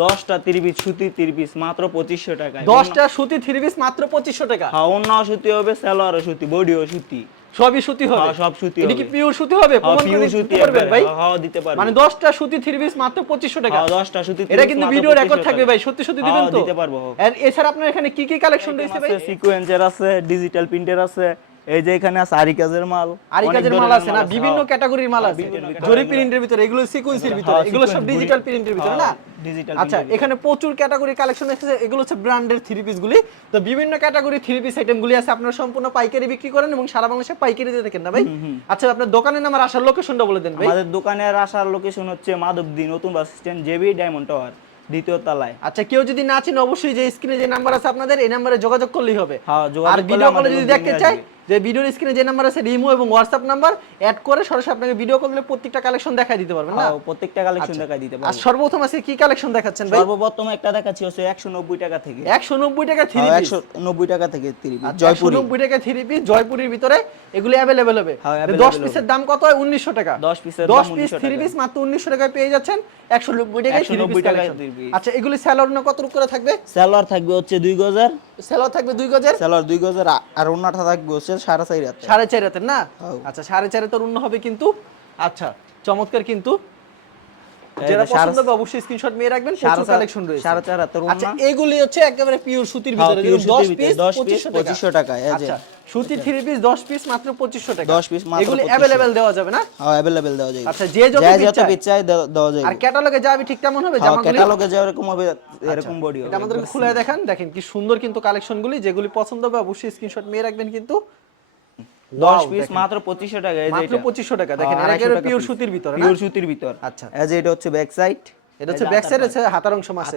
দশটা সুতি মাত্র পঁচিশশো টাকায় দশটা সুতি মাত্র পঁচিশশো টাকা। হ্যাঁ অন্য সুতি হবে সুতি বডিও সুতি। সবই সুতি হবে? হ্যাঁ, সব সুতি এটা কি পিওর সুতি হবে? হ্যাঁ, সুতি ভাই? হ্যাঁ, হ্যাঁ, দিতে পারব। মানে দশটা সুতি থ্রি পিস মাত্র পঁচিশশো টাকা। হ্যাঁ, সুতি এটা কিন্তু ভিডিও রেকর্ড থাকবে ভাই সত্যি সত্যি দিবেন তো? দিতে পারব। আর এছাড়া আপনার এখানে কি কি কালেকশন রয়েছে ভাই? সিকোয়েন্সের আছে ডিজিটাল প্রিন্টের আছে এই যে এখানে আছে আরি কাজের মাল আরি কাজের মাল আছে না? বিভিন্ন হ্যাঁ। ক্যাটাগরির মাল আছে। জরি প্রিন্টের ভিতরে এগুলো সিকোয়েন্সের ভিতরে। হ্যাঁ, এগুলো সব ডিজিটাল প্রিন্টের ভিতরে হ্যাঁ, না? digital আচ্ছা এখানে প্রচুর ক্যাটাগরি কালেকশন এসেছে। এগুলো হচ্ছে ব্র্যান্ডের থ্রি পিস গুলি। তো বিভিন্ন ক্যাটাগরি থ্রি পিস আইটেম গুলি আছে। আপনারা সম্পূর্ণ পাইকারি বিক্রি করেন এবং সারা বাংলাদেশে পাইকারি দিয়ে থাকেন না ভাই? আচ্ছা আপনার দোকানের নাম আর আসার লোকেশনটা বলে দেন ভাই। আমাদের দোকানের আসার লোকেশন হচ্ছে মাধবদী নতুন bus stand JB diamond tower দ্বিতীয় তলায়। আচ্ছা কেউ যদি না চিনে অবশ্যই যে স্ক্রিনে যে নাম্বার আছে আপনাদের এই নাম্বারে যোগাযোগ করলেই হবে। হ্যাঁ, আর ভিডিও কলে যদি দেখতে চাই। যে ভিডিওর স্ক্রিনে যে নাম্বার আছে রিমো এবং হোয়াটসঅ্যাপ নাম্বার অ্যাড করে সরাসরি আপনাকে ভিডিও কল করে প্রত্যেকটা কালেকশন দেখাই দিতে পারবেন না? হ্যাঁ, প্রত্যেকটা কালেকশন আচ্ছা। দেখাই দিতে পারবেন আর সর্বপ্রথম আছে কি কালেকশন দেখাচ্ছেন ভাই? সর্বপ্রথম একটা দেখাচ্ছি হচ্ছে 190 টাকা থেকে। 190 টাকা 3 পিস 190 টাকা থেকে 3 পিস আচ্ছা, জয়পুরি। 190 টাকা 3 পিস জয়পুরির ভিতরে এগুলি अवेलेबल হবে। হ্যাঁ, 10 পিসের দাম কত হয়? 1900 টাকা। 10 পিসের দাম 10 পিস 3 পিস মাত্র 1900 টাকায় পেয়ে যাচ্ছেন। 190 টাকায় 3 পিস আচ্ছা এগুলি স্যালোর না কত রূপ করে থাকবে? স্যালোর থাকবে হচ্ছে 2000 সেলার থাকবে দুই গজের? সেলার দুই গজের আর উন্নাটা থাকবে হচ্ছে সাড়ে চার হাতে সাড়ে চার হাতে না? হ্যাঁ। আচ্ছা সাড়ে চার হাতের উন্ন হবে কিন্তু আচ্ছা চমৎকার কিন্তু যেটা যে সাড়ে- পছন্দ হবে অবশ্যই স্ক্রিনশট নিয়ে রাখবেন সাড়ে প্রচুর চার- কালেকশন রয়েছে সাড়ে চার হাতের আচ্ছা ওড়না। এগুলি হচ্ছে একেবারে পিওর সুতির হ্যাঁ, ভিতরে pure এগুলো 10 সুতির পিস ভিতরে, 10 piece 2500 টাকা 2500 টাকা, এই যে। আচ্ছা সুতির থ্রি পিস 10 পিস মাত্র 2500 টাকা 10 piece মাত্র এগুলি 2500 अवेलेबल দেওয়া যাবে না হ্যাঁ অ্যাভেলেবেল দেওয়া যায় আচ্ছা, যে যত যা piece যত চায়। পিস চাই দেওয়া দেওয়া যায় আর ক্যাটালগে যাবে ঠিক তেমন হবে হ্যাঁ জামাগুলি ক্যাটালগে যে এরকম হবে এরকম বডি এটা হবে আমাদের খুলে দেখান দেখেন কি সুন্দর কিন্তু কালেকশনগুলি যেগুলি পছন্দ হবে অবশ্যই স্ক্রিনশট নিয়ে রাখবেন কিন্তু 10 পিস মাত্র 2500 টাকা এই যে মাত্র এটা। 2500 টাকা দেখেন এটা একেবারে পিওর সুতির ভিতর পিওর সুতির ভিতর আচ্ছা। এই যে এটা হচ্ছে ব্যাক সাইড এটা হচ্ছে ব্যাক সাইড আছে হাতার অংশ মাছ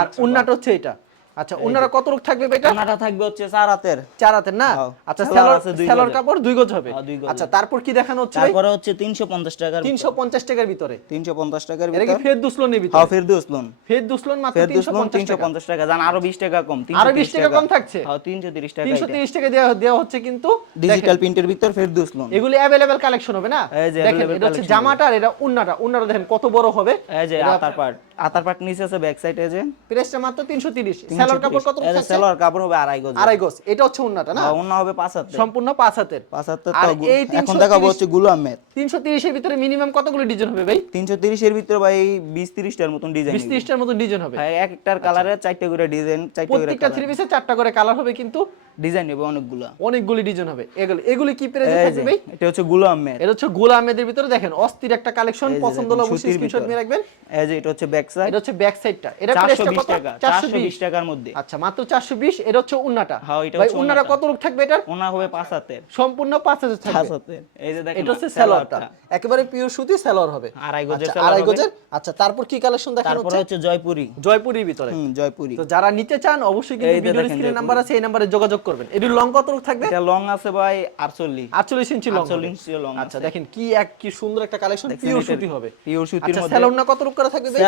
আর উন্নাটা হচ্ছে এটা। আচ্ছা উন্নাটা কত রূপ থাকবে এটা থাকবে হচ্ছে চার হাতের। চার হাতের না? হ্যাঁ। আচ্ছা সেলর সেলর কাপড় দুই গজ হবে? হ্যাঁ। আচ্ছা তারপর কি দেখানো হচ্ছে তারপরে হচ্ছে 350 টাকার 350 টাকার ভিতরে। 350 টাকার এটা কি ভিতর। ভিতরে? হ্যাঁ ফেরদৌস লোন। দুসলন মাত্র ফেরদৌস লোন 350 টাকা। 350 টাকা। জান আরও 20 টাকা কম আরও 20 টাকা কম থাকছে? হ্যাঁ 330 টাকা 330 টাকা দেওয়া দেওয়া হচ্ছে কিন্তু ডিজিটাল প্রিন্টের ভিতর ফেরদৌস লোন। এগুলি অ্যাভেলেবেল কালেকশন হবে না? দেখেন এটা হচ্ছে জামাটা আর এটা উন্নাটা। উন্নাটা দেখেন কত বড় হবে। এই যে আতার পার্ট আতার পার্ট নিচে আছে ব্যাক সাইডে যে। প্রাইসটা মাত্র 330 সেলর কাপড় কত থাকছে সেলোয়ার কাপড় হবে আড়াই গজ। আড়াই গজ। এটা হচ্ছে উন্নাটা না? হ্যাঁ, অন্য হবে পাঁচ হাতে সম্পূর্ণ পাঁচ হাতের। পাঁচ হাতে আর এই এখন দেখাবো হচ্ছে গুলো আহমেদ 330 এর ভিতরে মিনিমাম কতগুলো ডিজাইন হবে ভাই? 330 এর ভিতরে ভাই 20 30 টার মতন ডিজাইন 20 30 টার মতো ডিজাইন হবে। হ্যাঁ এক একটার কালারে চারটে করে ডিজাইন চারটে করে প্রত্যেকটা থ্রি পিসে চারটা করে কালার হবে কিন্তু ডিজাইন হবে অনেকগুলো। অনেকগুলি ডিজাইন হবে। এগুলো এগুলি কি প্রাইসে থাকবে ভাই? এটা হচ্ছে গুলো আহমেদ এটা হচ্ছে গোলা আহমেদের ভিতরে দেখেন অস্থির একটা কালেকশন পছন্দ হলে অবশ্যই স্ক্রিনশট নিয়ে রাখবেন। এই যে এটা হচ্ছে ব্যাক সাইড এটা হচ্ছে ব্যাক সাইডটা এটা 420 টাকা 420 420 টাকার মধ্যে। আচ্ছা মাত্র 420 এটা হচ্ছে উন্নাটা। হ্যাঁ, এটা ভাই উন্নাটা উন্নাটা। কত রূপ থাকবে এটার? ওনা হবে পাঁচ হাতের। সম্পূর্ণ 5000 পাঁচ থাকবে। হাতের। এই যে দেখেন এটা হচ্ছে সালোয়ারটা। একেবারে পিওর সুতি সালোয়ার হবে। আড়াই গজের আচ্ছা, সালোয়ার আড়াই গজের? আচ্ছা তারপর কি কালেকশন দেখানো তারপরে হচ্ছে? হচ্ছে জয়পুরি। জয়পুরের ভিতরে। হুম জয়পুরি। তো যারা নিতে চান অবশ্যই কিন্তু ভিডিওর স্ক্রিনে নাম্বার আছে এই নম্বরে যোগাযোগ করবেন। এর লং কত রূপ থাকবে? এটা লং আছে ভাই 48 48 ইঞ্চি লং 48 ইঞ্চি long আচ্ছা দেখেন কি এক কি সুন্দর একটা কালেকশন পিওর সুতি হবে। পিওর সুতির আচ্ছা না কত রূপ করে থাকবে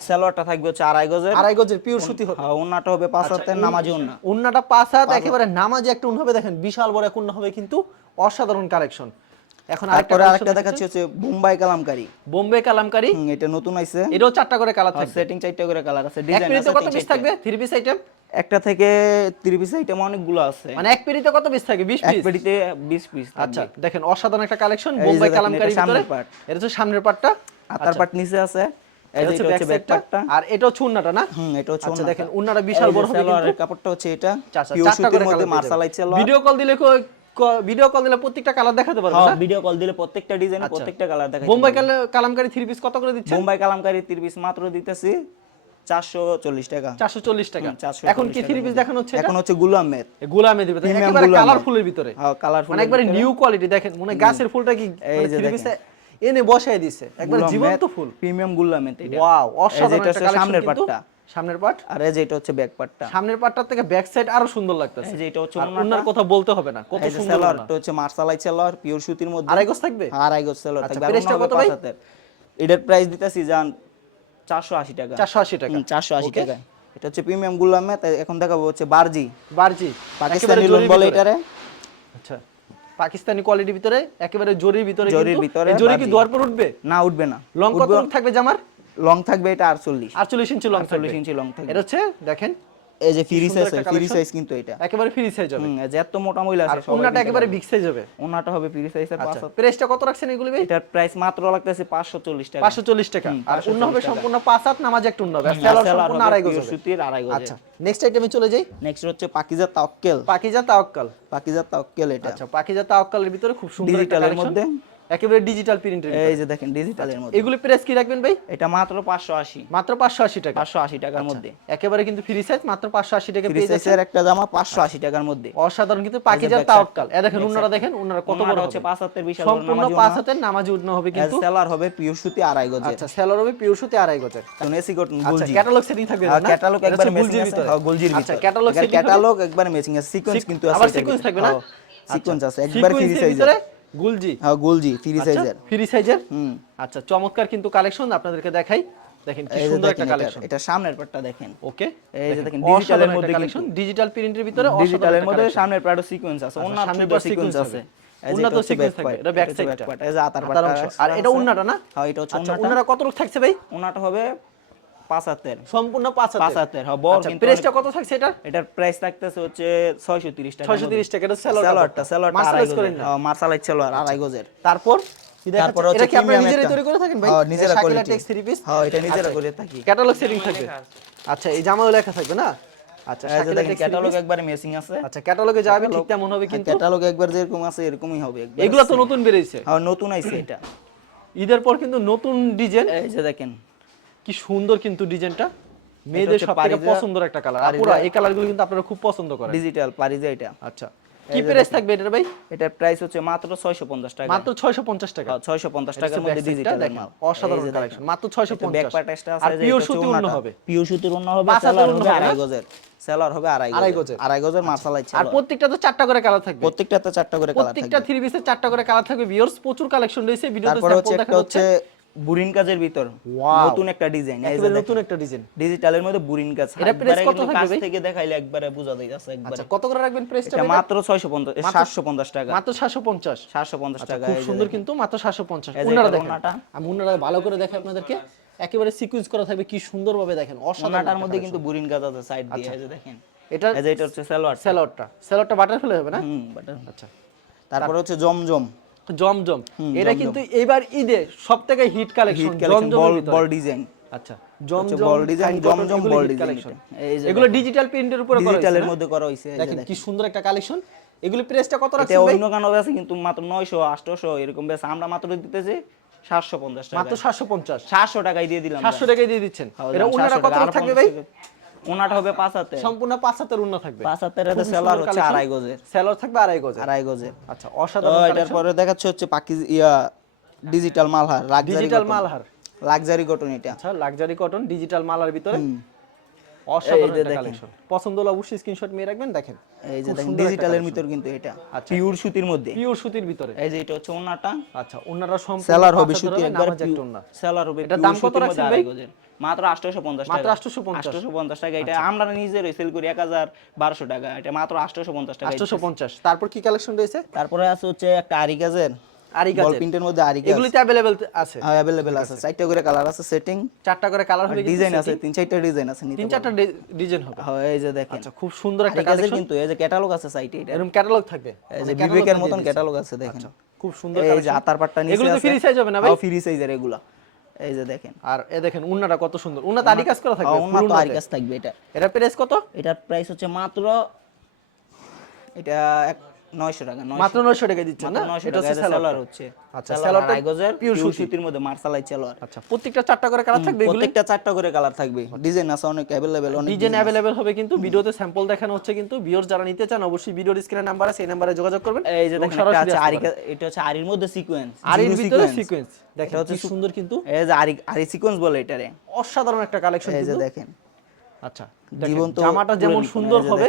সালোয়ারটা থাকবে হচ্ছে আড়াই গজের। আড়াই গজের পিওর সুতি হবে। হ্যাঁ হবে পাঁচ হাতের নামাজি পাঁচ হাত একেবারে নামাজি একটা উন্ন হবে। দেখেন বিশাল বড় এক হবে কিন্তু অসাধারণ কালেকশন এখন আরেকটা আরেকটা দেখাচ্ছি। হচ্ছে বোম্বাই কালামকারি। বোম্বে কালামকারি। এটা নতুন আইছে। এটাও চারটা করে কালার থাকবে। সেটিং চারটা করে কালার আছে। ডিজাইন আছে কত পিস থাকবে? থ্রি পিস আইটেম একটা থেকে 30 পিস আইটেম অনেকগুলো আছে। মানে এক পেরিতে কত পিস থাকে 20 এক পিস 20 পিস আচ্ছা দেখেন অসাধারণ একটা কালেকশন বোম্বাই কালামকারি সামনের ভিতরে এটা হচ্ছে সামনের পার্টটা আতার পাট নিচে আছে। এই এটা যে হচ্ছে এটা ব্যাক হচ্ছে ব্যাক সাইডটা পার্টটা আর এটা হচ্ছে না? হুম এটা হচ্ছে দেখেন উন্নাটা বিশাল বড় হবে কিন্তু কাপড়টা হচ্ছে এটা। পিওর সুতির মধ্যে কালার মার্শালাইট ভিডিও কল দিলে ভিডিও কল দিলে প্রত্যেকটা কালার দেখাতে পারবে হ্যাঁ না? ভিডিও কল দিলে প্রত্যেকটা ডিজাইনে। প্রত্যেকটা কালার দেখাই বোম্বাই কালা- থ্রি পিস কত করে দিচ্ছে বোম্বাই কালামকারি 30 পিস মাত্র দিতেছি 440 টাকা। 440 টাকা। এখন কি থ্রি পিস দেখানো হচ্ছে এখন হচ্ছে গুলাম গোলামের ভিতরে একেবারে কালারফুলের ভিতরে। হ্যাঁ কালারফুল মানে একবারে নিউ কোয়ালিটি দেখেন মনে হয় গাছের ফুলটা কি এই যে পিসে এনে বসায় দিছে। একবার জীবন্ত ফুল। প্রিমিয়াম এটা। ওয়াও অসাধারণ এটা একটা সামনের পাটটা। সামনের পাট? আর এই যে এটা হচ্ছে ব্যাক পার্টটা সামনের পাটটার থেকে ব্যাক সাইড আরও সুন্দর লাগতেছে। এই যে এটা হচ্ছে ওনার কথা বলতে হবে না। কত সুন্দর সেলর এটা হচ্ছে মার্শালাই সেলর পিওর সুতির মধ্যে। আড়াই গজ থাকবে? আর আড়াই গজ সেলর আচ্ছা, থাকবে। প্রাইসটা কত ভাই? এটার প্রাইস দিতেছি জান 480 টাকা। 480 টাকা। হুম, 480 টাকা এটা হচ্ছে প্রিমিয়াম গুলাম মেদ এখন দেখাবো হচ্ছে বারজি বারজি পাকিস্তানি লোন বলে। এটারে। আচ্ছা। পাকিস্তানি কোয়ালিটির ভিতরে একেবারে জরির ভিতরে জরির ভিতরে জরি কি দুয়ার পর উঠবে? না উঠবে না। লং কত থাকবে জামার? লং থাকবে এটা আটচল্লিশ। 48 ইঞ্চি লং আটচল্লিশ ইঞ্চি লং থাকবে। এটা হচ্ছে দেখেন এই যে ফ্রি সাইজ ফ্রি সাইজ কিন্তু এটা। একেবারে ফ্রি সাইজ হবে। হুম, যে এত মোটা মহিলা আছে কিনতে একেবারে বিগ সাইজ হবে। ওনাটা হবে ফ্রি সাইজের আচ্ছা প্রাইসটা কত রাখছেন এগুলি ভাই? এটার প্রাইস মাত্র লাগতেছে পাঁচশো চল্লিশ টাকা। 540 টাকা। আর 540 হবে সম্পূর্ণ পাঁচ হাত নামাজ একটা উন্ন হবে। আর সেলর সম্পূর্ণ আড়াই গজ সুতির আড়াই গজের। আচ্ছা নেক্সট আইটেমে চলে যাই। নেক্সট হচ্ছে পাকিজা তাওক্কেল। পাকিজা তাওয়াক্কাল পাকিজা তাওক্কেল এটা। আচ্ছা পাকিজা তাওয়াক্কালের ভিতরে খুব সুন্দর ডিজিটালের মধ্যে। একেবারে ডিজিটাল প্রিন্টের এই যে দেখেন ডিজিটালের মধ্যে। এগুলি প্রাইস কি রাখবেন ভাই? এটা মাত্র পাঁচশো আশি। মাত্র 580 টাকা? পাঁচশো আশি টাকার মধ্যে। একেবারে কিন্তু ফ্রি সাইজ মাত্র 580 টাকা পেয়ে যাচ্ছেন। একটা জামা পাঁচশো আশি টাকার মধ্যে। অসাধারণ কিন্তু পাকিজা back তাওয়াক্কাল। এ দেখেন উন্নারা দেখেন উন্নারা কত বড় হচ্ছে হবে। পাঁচ হাতের বিশাল বড় সম্পূর্ণ নামাজি পাঁচ ওড়না। হাতের নামাজি উড়না হবে কিন্তু। সেলার হবে পিওর সুতি আড়াই গজের। আচ্ছা সেলর হবে পিওর সুতি আড়াই গজের। এসি কটন আচ্ছা গুলজি ক্যাটালগ সেটিং থাকবে না? ক্যাটালগ একবার হচ্ছে ম্যাচিং গুলজির ভিতরে। হ্যাঁ গুলজির আচ্ছা ক্যাটালগ সেটিং ক্যাটালগ একবার ম্যাচিং আছে। সিকোয়েন্স কিন্তু আছে আবার ভিতরে। থাকবে না? সিকোয়েন্স আছে একবার ফ্রি ভিতরে গুলজি? হ্যাঁ গুলজি ফ্রি সাইজের। ফ্রি সাইজের? হুম। আচ্ছা চমৎকার কিন্তু কালেকশন আপনাদেরকে দেখাই। দেখেন কি সুন্দর একটা কালেকশন। এটা সামনের পাটটা দেখেন। ওকে। এই যে দেখেন ডিজিটালের মধ্যে কালেকশন। ডিজিটাল প্রিন্টের ভিতরে ডিজিটালের মধ্যে সামনের পাটও সিকোয়েন্স আছে অন্য সামনের সামনের পাট সিকোয়েন্স আছে। উন্নত sequence থাকবে, এটা back হচ্ছে side back টা। part, এই যে আতার extra আর এটা। উন্নাটা না? হ্যাঁ এটা হচ্ছে আচ্ছা উন্নাটা। কত রূপ থাকছে ভাই? উন্নাটা হবে সম্পূর্ণ হাতের হ্যাঁ বড় আচ্ছা কিন্তু প্রাইসটা কত থাকছে এটা এটার প্রাইস থাকতেছে হচ্ছে ছয়শো তিরিশ টাকা। 630 টাকা, এটা seller টা সেলোয়ারটা কত? সেলোয়ারটা Marsalize আড়াই গজের। না? মার্শালাইজ সেলোয়ার আড়াই গজের। তারপর? কি দেখাচ্ছে? তারপরে হচ্ছে এটা কি আপনারা নিজেরাই তৈরি করে থাকেন ভাই? হ্যাঁ, নিজেরা শাকিলা টেক্স থ্রি পিস হ্যাঁ এটা নিজেরা করে থাকি। ক্যাটালগ সেটিং থাকবে? আচ্ছা এই জামাও লেখা থাকবে না? আচ্ছা এই যে শাকিলা দেখেন টেক্স ক্যাটালগ থ্রি মেসিং আছে। আচ্ছা ক্যাটালগে যাবে ঠিক তেমন হবে কিন্তু? ক্যাটালগ একবার যেরকম আছে এরকমই হবে এগুলো তো নতুন বেরিয়েছে? হ্যাঁ নতুন আইছে এটা। ঈদের পর কিন্তু নতুন ডিজাইন? এই যে দেখেন কি সুন্দর কিন্তু ডিজাইনটা। মেয়েদের হচ্ছে সব থেকে পছন্দের একটা কালার আপুরা এই কালারগুলো কিন্তু আপনারা খুব পছন্দ করেন। ডিজিটাল পারিজা এটা। আচ্ছা। কি প্রাইস থাকবে এটার ভাই? এটার প্রাইস হচ্ছে মাত্র 650 টাকা। মাত্র 650 টাকা। হ্যাঁ, 650 টাকার মধ্যে ডিজিটাল দেখেন, অসাধারণ কালেকশন মাত্র 650 ব্যাক পার্ট এক্সট্রা আছে আর পিওর সুতি উন্ন হবে। পিওর সুতির উন্ন হবে সেলার হবে আড়াই গজের। সেলার হবে আড়াই আড়াই গজের। আড়াই গজের মার্শালাই আর সেলার প্রত্যেকটাতে চারটা করে কালার থাকবে। প্রত্যেকটাতে চারটা করে কালার থাকবে প্রত্যেকটা থ্রি পিসের চারটা করে কালার থাকবে। ভিউয়ার্স প্রচুর কালেকশন রয়েছে ভিডিওতে স্যাম্পল দেখানো হচ্ছে। বুরিন কাজের ভিতর। নতুন একটা ডিজাইন এই যে নতুন একটা ডিজাইন ডিজিটালের মধ্যে বুরিন কাজ। এটা একবারে কত থাকবে কাছ থেকে দেখাইলে একবারে বোঝা যাইতাছে একবারে। আচ্ছা কত করে রাখবেন প্রাইসটা এটা মাত্র 650 750 টাকা। মাত্র 750 750 আচ্ছা টাকা খুব সুন্দর কিন্তু মাত্র 750 এই যে উন্নারা দেখেন। আমি উন্নারা ভালো করে দেখাই আপনাদেরকে। একেবারে সিকোয়েন্স করা থাকবে কি সুন্দরভাবে দেখেন অসাধারণ মধ্যে কিন্তু বুরিন কাজ আছে সাইড দিয়ে এই যে দেখেন। এটা এই যে এটা হচ্ছে সালোয়ার সেলরটা সেলরটা বাটার ফেলে হবে না? হুম বাটার আচ্ছা। তারপরে হচ্ছে জমজম। জমজম। এটা কিন্তু এবার ঈদে সবথেকে hit collection hit collection Zamzam ball design আচ্ছা জমজম জমজম এগুলো ডিজিটাল প্রিন্টের উপরে করা হয়েছে ডিজিটালের মধ্যে করা হয়েছে দেখেন দেখেন। কি সুন্দর একটা কালেকশন এগুলি প্রাইসটা কত এটা রাখছেন ভাই? অন্য কানো আছে কিন্তু মাত্র 900 800 এরকম বেশ। আমরা মাত্র দিতেছি 750 টাকা। মাত্র 750 700 টাকায় দিয়ে দিলাম 700 টাকায় দিয়ে দিচ্ছেন। হ্যাঁ, এটা ওনারা কত থাকবে ভাই। ওনাটা হবে পাঁচ হাতে সম্পূর্ণ পাঁচ হাতের উন্ন থাকবে। পাঁচ হাতের হাতে সেলার হচ্ছে আড়াই গজে। সেলার থাকবে আড়াই গজে। আড়াই গজে। আচ্ছা অসাধারণ এটার পরে দেখাচ্ছে হচ্ছে পাকি ইয়া digital Malhar digital Malhar. Luxury cotton এটা। আচ্ছা লাক্সারি কটন ডিজিটাল মালার ভিতরে। অসাধারণ একটা কালেকশন পছন্দ হলে অবশ্যই স্ক্রিনশট নিয়ে রাখবেন দেখেন। এই যে দেখেন ডিজিটালের ভিতর কিন্তু এটা। আচ্ছা। পিওর সুতির মধ্যে। পিওর সুতির ভিতরে। এই যে এটা হচ্ছে ওনাটা আচ্ছা সম্পূর্ণ সেলার হবে সুতি একবার একটা সেলার হবে pure দাম কত রাখছেন ভাই? মাত্র 850 মাত্র টাকা 850 850 টাকা। এটা আমরা নিজেরাই সেল করি 1200 টাকা। এটা মাত্র 850 টাকা। 850 তারপর কি কালেকশন রয়েছে? তারপরে আছে হচ্ছে একটা আরি গাজের। আরি বল গাজের প্রিন্টের মধ্যে আরি গাজ এগুলিতে অ্যাভেলেবেল আছে अवेलेबल আছে চারটা করে কালার আছে সেটিং চারটা করে কালার হবে কিন্তু ডিজাইন আছে setting। তিন চারটা ডিজাইন আছে নিতে তিন চারটা ডিজাইন হবে পারবেন। হ্যাঁ এই যে দেখেন আচ্ছা খুব সুন্দর একটা আরি গাজের কালেকশন কিন্তু এই যে ক্যাটালগ আছে সাইটে এটা এরকম ক্যাটালগ থাকবে এই যে মানে catalog বিবেকের দিয়ে মতন দিয়েছে। ক্যাটালগ আছে দেখেন আচ্ছা, খুব সুন্দর এই যে collection। আতার পাটটা নিচে এগুলো তো আছে ফ্রি সাইজ হবে না ভাই ফ্রি সাইজের এগুলা এই যে দেখেন আর এ দেখেন উন্নাটা কত সুন্দর উন্নাতে আরি কাজ করা থাকবে হ্যাঁ, full উন্নত আরি উন্নাতে। গাছ থাকবে এটা এটা প্রাইস কত এটার প্রাইস হচ্ছে মাত্র এটা এক 900 টাকা 900 মাত্র 900 টাকা দিচ্ছেন না মাত্র 900 এটা টাকা হচ্ছে এটা সেলর সেলার হচ্ছে আচ্ছা, সেলার সেলারটা আড়াই গজের pure পিওর সুতি। সুতির মধ্যে মার্শালাই সেলার আচ্ছা প্রত্যেকটা চারটা করে কালার থাকবে এগুলি প্রত্যেকটা চারটা করে কালার থাকবে ডিজাইন আছে অনেক अवेलेबल অনেক ডিজাইন অ্যাভেলেবেল হবে কিন্তু ভিডিওতে স্যাম্পল দেখানো হচ্ছে কিন্তু ভিউয়ার যারা নিতে চান অবশ্যই ভিডিওর স্ক্রিনে নাম্বার আছে এই নাম্বারে যোগাযোগ করবেন এই যে এবং দেখেন একটা সরাসরি আছে আসতে আরি পারেন। এটা হচ্ছে আরির মধ্যে সিকোয়েন্স আরির ভিতরে সিকোয়েন্স দেখেন এটা হচ্ছে কি সুন্দর কিন্তু এই যে আরি আরি সিকোয়েন্স বলে এটারে অসাধারণ একটা কালেকশন এই যে কিন্তু দেখেন আচ্ছা জীবন্ত জামাটা যেমন সুন্দর হবে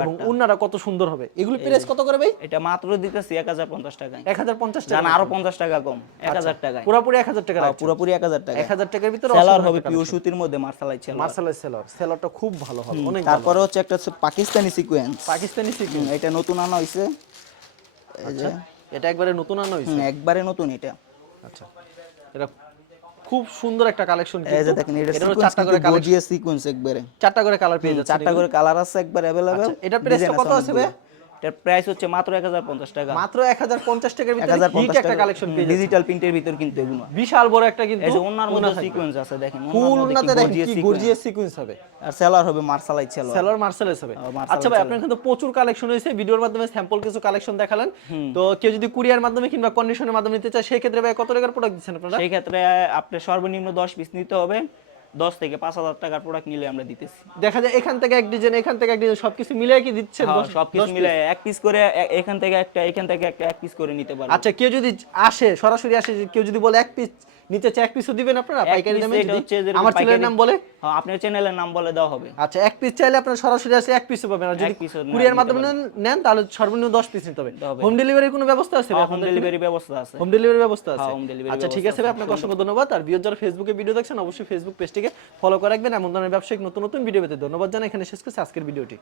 এবং উন্নাটা কত সুন্দর হবে। এগুলি প্রাইস কত করে ভাই? এটা মাত্র দিতেছি 1050 টাকায়। 1050 জান টাকা আরও 50 টাকা কম 1000 টাকায়। পুরোপুরি 1000 টাকা হ্যাঁ, পুরোপুরি 1000 টাকা 1000 টাকার ভিতরে সেলার হবে পিওর সুতির মধ্যে মার্শালাই সেলার মার্শালের সেলর সেলরটা খুব ভালো হবে অনেক তারপরে হচ্ছে একটা হচ্ছে পাকিস্তানি সিকোয়েন্স পাকিস্তানি সিকোয়েন্স এটা নতুন আনা হইছে। এই এটা একবারে নতুন আনা হুম, একবারে নতুন এটা। আচ্ছা এটা খুব সুন্দর একটা কালেকশন এই যে দেখেন এটা এটারও সিকোয়েন্স চারটা করে কালার গর্জিয়াস সিকোয়েন্স একবারে চারটা করে কালার পেয়ে যাচ্ছে চারটা করে কালার আছে একবার अवेलेबल আচ্ছা, এটার price টা কত আছে ভাই? এটার প্রাইস হচ্ছে মাত্র 1050 টাকা। মাত্র 1050 টাকার ভিতরে হিট একটা কালেকশন পেয়ে ডিজিটাল প্রিন্টের ভিতর কিন্তু এগুলো। বিশাল বড় একটা কিন্তু এই যে ওনার মধ্যে সিকোয়েন্স আছে দেখেন ফুল দেখেন কি গর্জিয়াস সিকোয়েন্স হবে। আর সেলার হবে সেলার সেলর হবে। আচ্ছা ভাই আপনার কিন্তু প্রচুর কালেকশন হয়েছে ভিডিওর মাধ্যমে স্যাম্পল কিছু কালেকশন দেখালেন। তো কেউ যদি কুরিয়ার মাধ্যমে কিংবা কন্ডিশনের মাধ্যমে নিতে চায় সেই ক্ষেত্রে ভাই কত টাকার প্রোডাক্ট দিচ্ছেন আপনারা? সেই ক্ষেত্রে আপনি সর্বনিম্ন 10 পিস নিতে হবে। 10 থেকে 5000 টাকার প্রোডাক্ট মিলে আমরা দিতেছি। দেখা যায় এখান থেকে এক ডিজাইন এখান থেকে এক ডিজাইন সবকিছু মিলে কি দিচ্ছে হ্যাঁ, দশ- সবকিছু দশ মিলে এক পিস করে এখান থেকে একটা এখান থেকে একটা এক পিস করে নিতে পারে আচ্ছা কেউ যদি আসে সরাসরি আসে কেউ যদি বলে এক পিস নিতে চায় এক পিসও দিবেন আপনারা পাইকারি দামে আমার চ্যানেলের নাম বলে? হ্যাঁ আপনার চ্যানেলের নাম বলে দেওয়া হবে। আচ্ছা এক পিস চাইলে আপনারা সরাসরি আসে এক পিসও পাবেন আর যদি কুরিয়ার মাধ্যমে নেন- তাহলে সর্বনিম্ন দশ পিস নিতে হবে। হোম ডেলিভারির কোনো ব্যবস্থা আছে? হোম ডেলিভারি ব্যবস্থা আছে। হোম ডেলিভারি ব্যবস্থা আছে। হ্যাঁ, home delivery আচ্ছা ঠিক আছে ভাই আপনাকে অসংখ্য ধন্যবাদ। আর ভিউয়ার যারা ফেসবুকে ভিডিও দেখছেন অবশ্যই ফেসবুক পেজটিকে ফলো করে রাখবেন। এমন ধরনের ব্যবসায়িক নতুন নতুন ভিডিও পেতে ধন্যবাদ জানাই। এখানে শেষ করছি আজকের ভিডিওটি